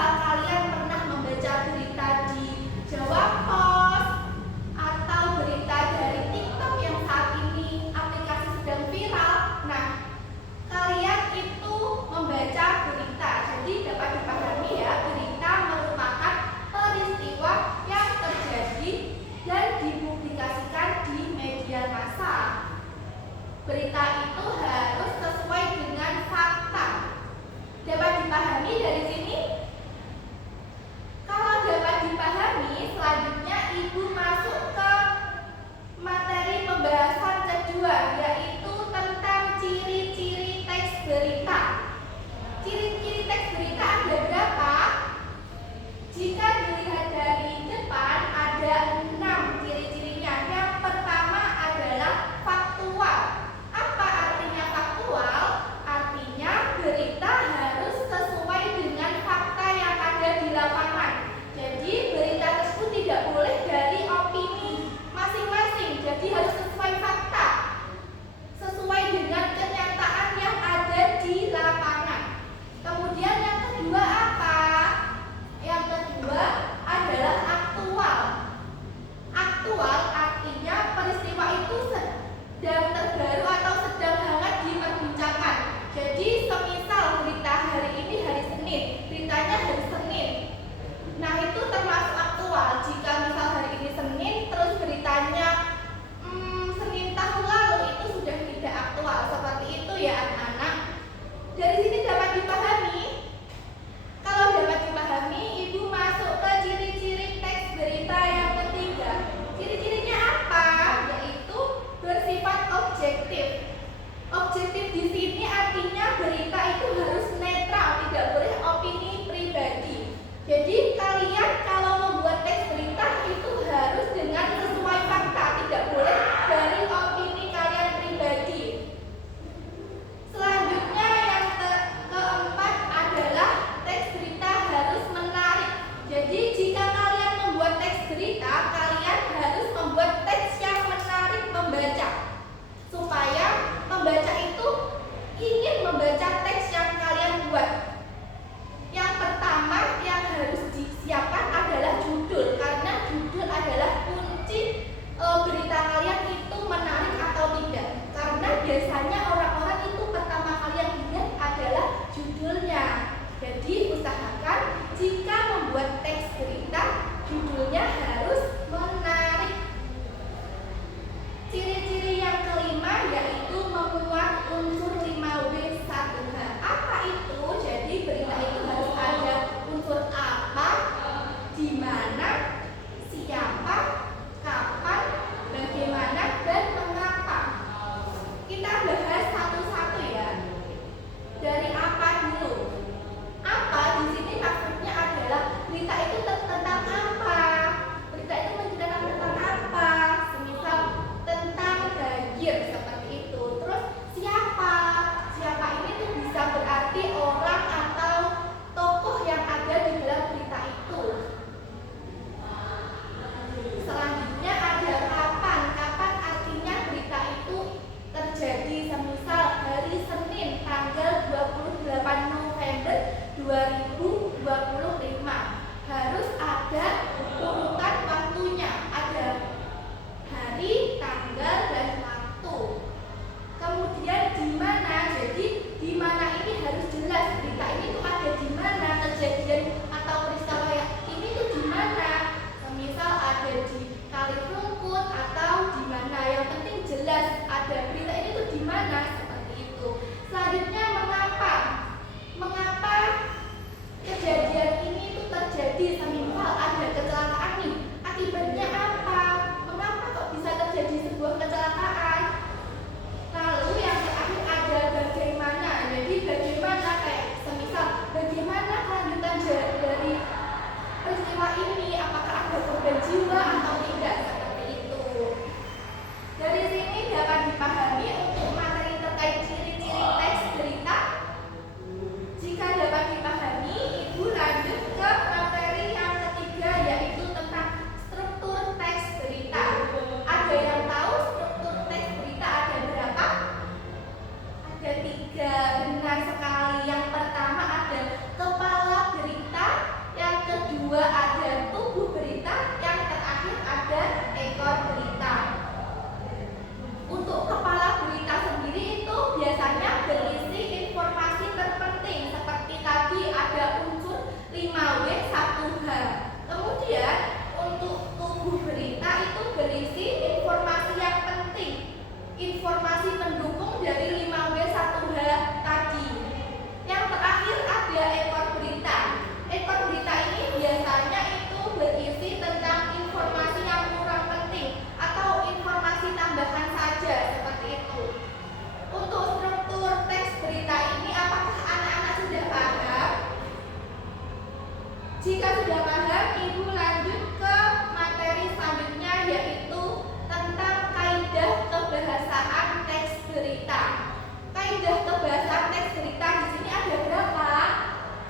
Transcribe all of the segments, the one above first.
misal kalian pernah membaca berita di Jawa Pos atau berita dari TikTok yang saat ini aplikasi sedang viral, nah kalian itu membaca berita. Jadi dapat dipahami ya, berita merupakan peristiwa yang terjadi dan dipublikasikan di media massa. Berita itu harus sesuai dengan fakta. Dapat dipahami dari sini? Kalau dapat dipahami, selanjutnya Jika sudah paham, Ibu lanjut ke materi selanjutnya, yaitu tentang kaidah kebahasaan teks berita. Kaidah kebahasaan teks berita di sini ada berapa?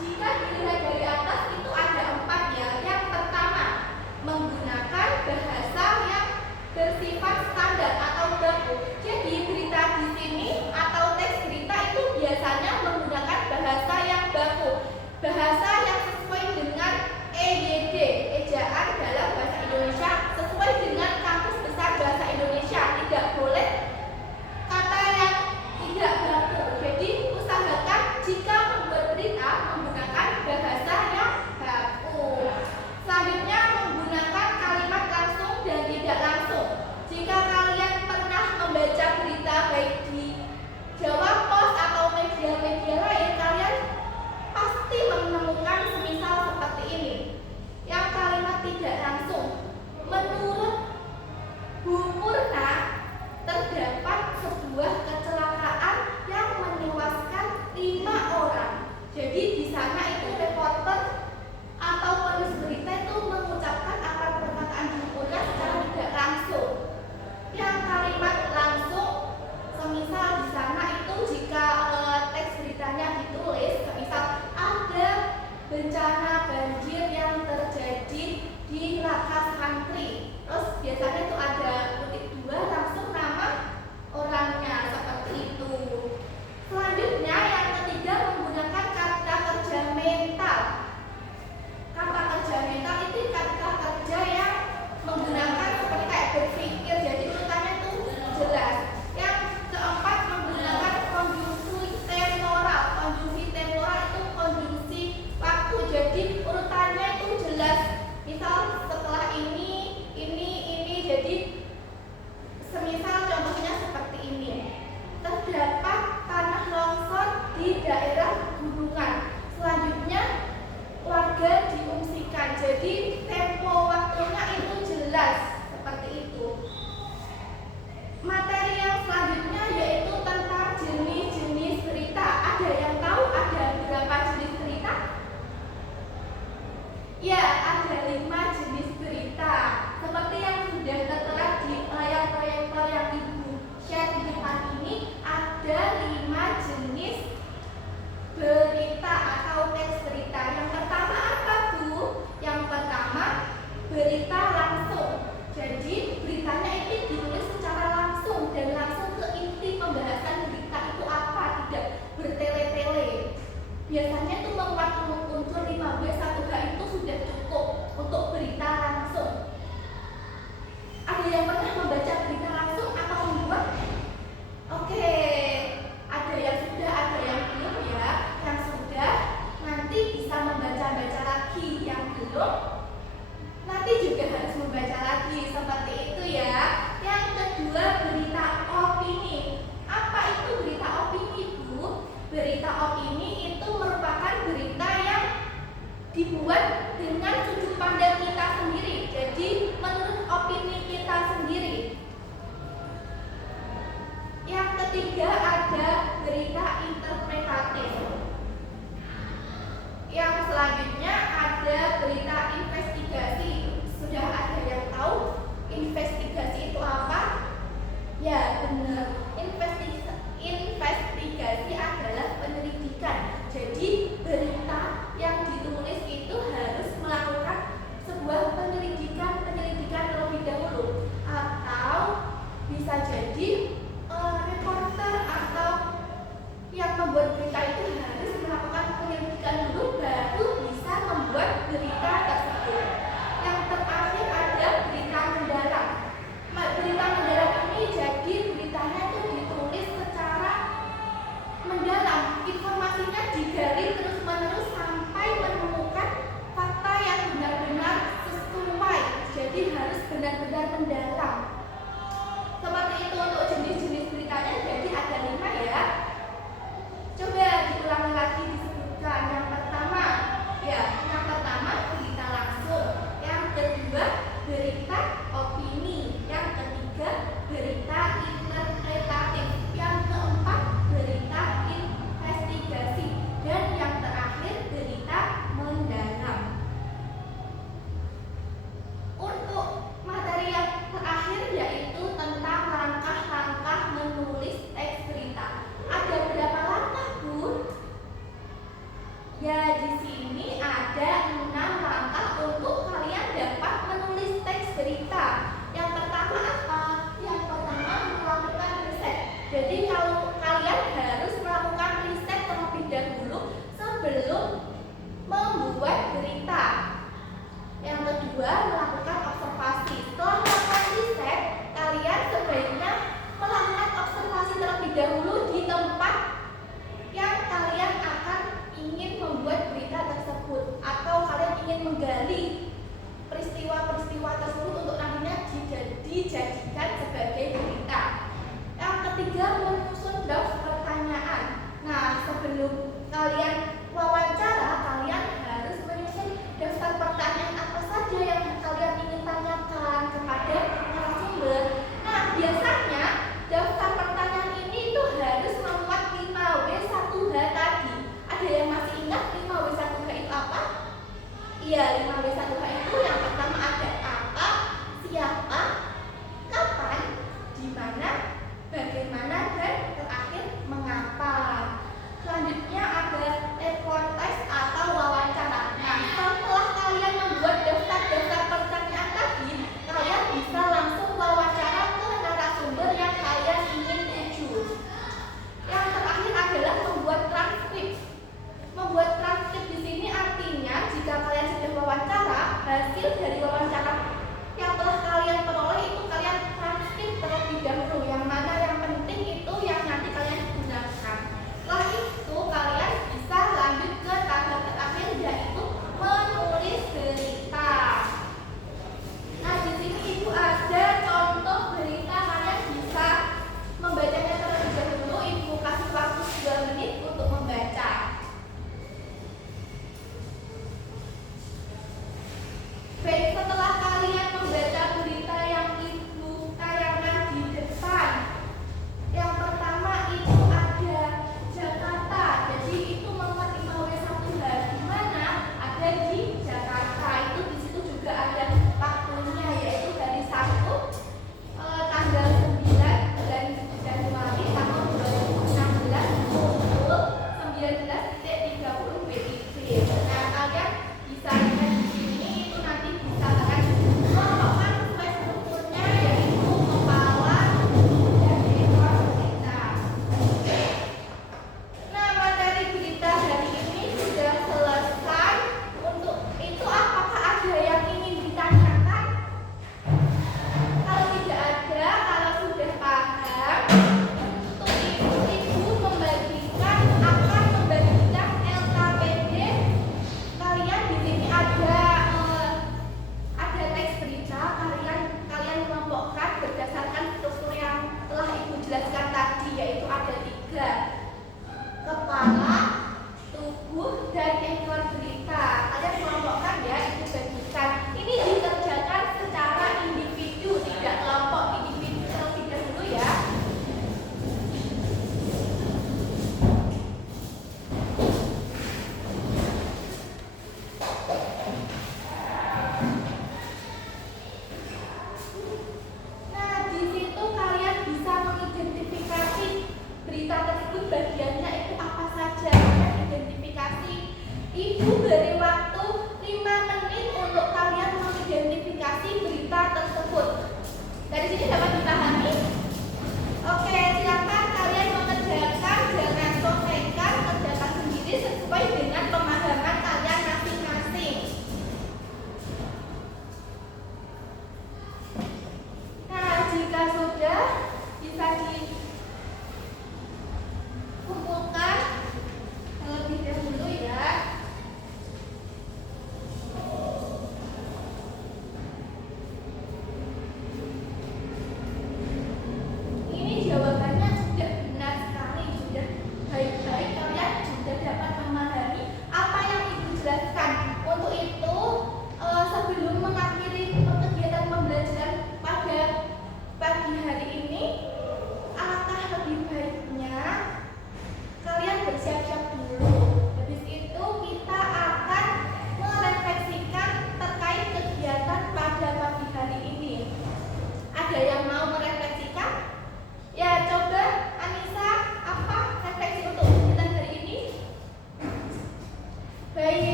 Jika dilihat dari atas itu ada 4 ya. Yang pertama, menggunakan bahasa yang bersifat standar atau baku. Jadi berita di sini atau teks berita itu biasanya menggunakan bahasa yang baku, bahasa yang sesuai dengan EYD, ejaan dalam bahasa Indonesia, sesuai dengan Kamus Besar Bahasa Indonesia. Tidak boleh kata yang tidak baku. Jadi usahakan jika membuat berita menggunakan bahasa yang baku. Selanjutnya, menggunakan kalimat langsung dan tidak langsung. Jika kalian pernah membaca berita baik di Jawa Pos atau media-media lain, kalian pasti menemukan semisal seperti ini. Yang kalimat tidak langsung, menurut Bu Purna terdapat sebuah kecelakaan yang menewaskan 5 orang. Jadi di sana itu reporter atau penulis berita itu mengucapkan akan perkataan Bu Purna secara tidak langsung. Yang kalimat langsung, semisal di sana itu jika teks beritanya ditulis, semisal ada bencana banjir yang terjadi di Laka Santri, terus biasanya itu ada kutip 2 langsung nama orangnya, seperti itu. Selanjutnya yang ketiga, menggunakan kata kerja mental. Kata kerja mental itu kata kerja yang menggunakan seperti kayak berpikir, jadi urutannya itu jelas. Yang keempat, menggunakan konjungsi temporal. Konjungsi temporal itu konjungsi waktu, jadi urutannya itu jelas. Misal setelah ini, jadi semisal contohnya seperti ini. Terdapat tanah longsor di daerah gunungan. Selanjutnya warga diungsikan. Jadi tempo waktunya itu jelas, seperti itu. Materi yang selanjutnya yaitu tentang jenis-jenis berita. Ada yang tahu ada berapa jenis berita? Ya, ada 5 jenis berita. Seperti yang sudah tertera di layar proyektor yang Ibu share di depan ini, ada 5 jenis berita atau teks berita. Yang pertama apa, Bu? Yang pertama, berita langsung. Jadi beritanya ini ditulis secara langsung dan langsung ke inti pembahasan berita itu apa, tidak bertele-tele. Biasanya itu memuat unsur 5W 1H itu sudah cukup untuk berita langsung. Ada yang pernah membaca berita langsung atau membuat? Oke, ada yang sudah, ada yang belum ya. Yang sudah nanti bisa membaca-baca lagi, yang belum nanti juga harus membaca lagi, seperti itu ya. Yang kedua, berita opini. Apa itu berita opini, Bu? Berita opini itu merupakan berita yang dibuat dengan sudut pandang kita sendiri. Jadi menurut opini kita sendiri. Yang ketiga, ada berita interpretatif. Yang selanjutnya ada berita investigasi. Sudah ada yang tahu investigasi itu apa? Ya, benar. Investigasi adalah penyelidikan. Jadi berita yang ditulis itu harus melakukan sebuah penyelidikan terlebih dahulu, atau bisa jadi reporter atau yang membuat berita itu harus melakukan penyelidikan dulu baru bisa ingin menggali peristiwa-peristiwa tersebut untuk nantinya dijadikan sebagai berita. Yang ketiga, menyusun draft pertanyaan. Nah, sebelum kalian wawancara, kalian harus menyusun daftar pertanyaan apa saja yang kalian ingin tanyakan kepada narasumber. Nah, biasanya daftar pertanyaan ini itu harus memuat 5W1H tadi. Ada yang masih ingat 5W1H itu apa? Iya, 5W1H itu yang pertama ada apa, siapa, kapan, di mana, bagaimana, dan terakhir mengapa. Selanjutnya ada telepon test atau wawancara. Nah, setelah kalian membuat daftar pertanyaan tadi, kalian bisa langsung wawancara ke narasumber yang kalian ingin tuju. Yang terakhir adalah membuat transkrip. Membuat transkrip di sini artinya jika kalian sudah wawancara, hasil dari wawancara yang telah kalian peroleh itu kalian transkrip terlebih dahulu. Yang mana yang penting itu yang nanti kalian gunakan. Setelah itu kalian bisa lanjut ke tahap terakhir, yaitu menulis berita. Nah, di sini ibu ada contoh berita, kalian bisa membacanya terlebih dahulu. Ibu kasih waktu 2 menit untuk membaca. Baik.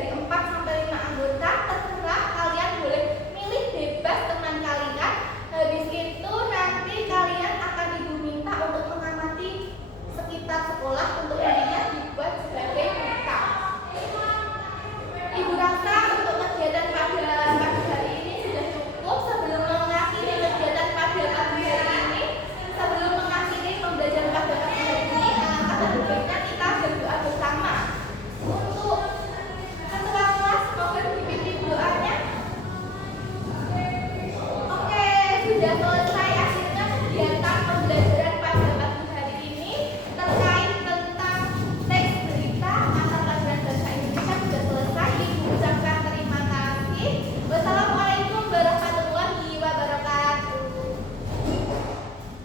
dari 4